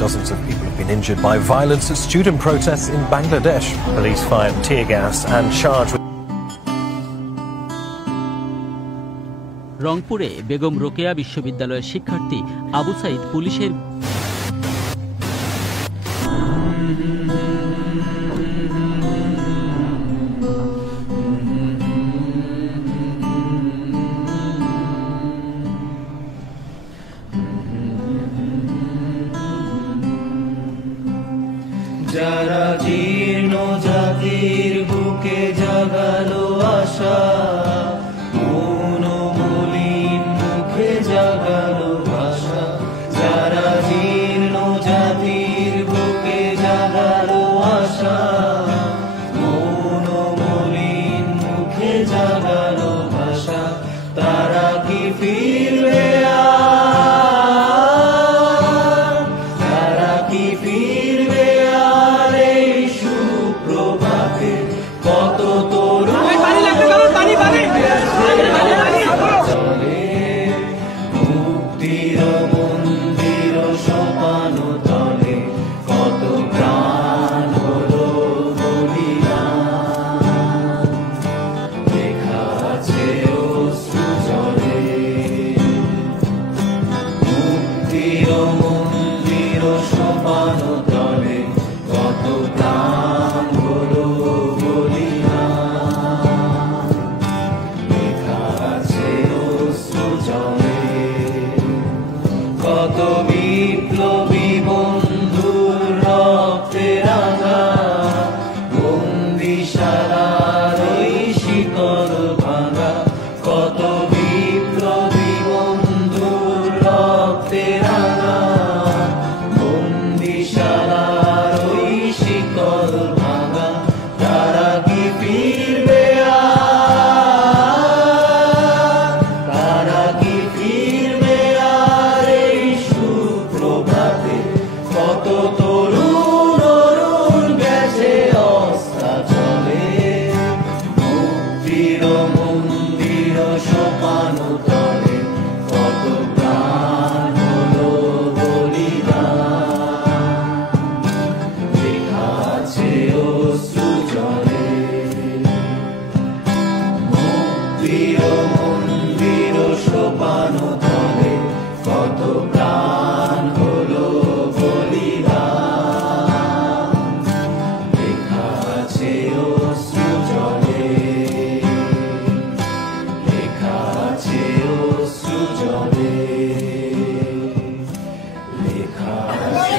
Dozens of people have been injured by violence at student protests in Bangladesh. Police fired tear gas and charged with রংপুরে বেগম রোকেয়া বিশ্ববিদ্যালয়ের শিক্ষার্থী আবু সাইদ পুলিশের যারা জীর্ণ জাতির বুকে জাগালো আশা, মনোমলিন মুখে জাগালো ভাষা। যারা জীর্ণ জাতির বুকে জাগালো আশা, মনোমলিন মুখে জাগালো ভাষা। তারা কি ফিরবে আর? তারা কি ফিরবে আর এই সুপ্রভাতে? কত তরুণ চলে মুক্তির মন্দির সোপান তলে, কত প্রাণ হলো বলিদান। লেখা আছে অশ্রু জলে, মুক্তির মন্দির সোপান তলে, কত প্রাণ হলো বলিদান। লেখা আছে অশ্রু জলে, কত বিপ্লবী বন্ধুর রক্তে রাঙা বন্দিশালার ওই শিকল ভাঙা। কত বিপ্লবী বন্ধুর রক্তে রাঙা বন্দিশালার ওই শিকল ভাঙা। তারা কি ফিরবে আর? তারা কি ফিরবে আর এই সুপ্রভাতে? কত তরুণ অরুণ গেছে অস্তাচলে, মুক্তির মন্দির সোপান তলে, কত প্রাণ হলো বলিদান। লেখা আছে অশ্রু জলে, মুক্তির মন্দির সোপান তলে, কত প্রাণ হলো বলিদান। লেখা আছে অশ্রু জলে, লেখা আছে অশ্রু জলে, লেখা আছে।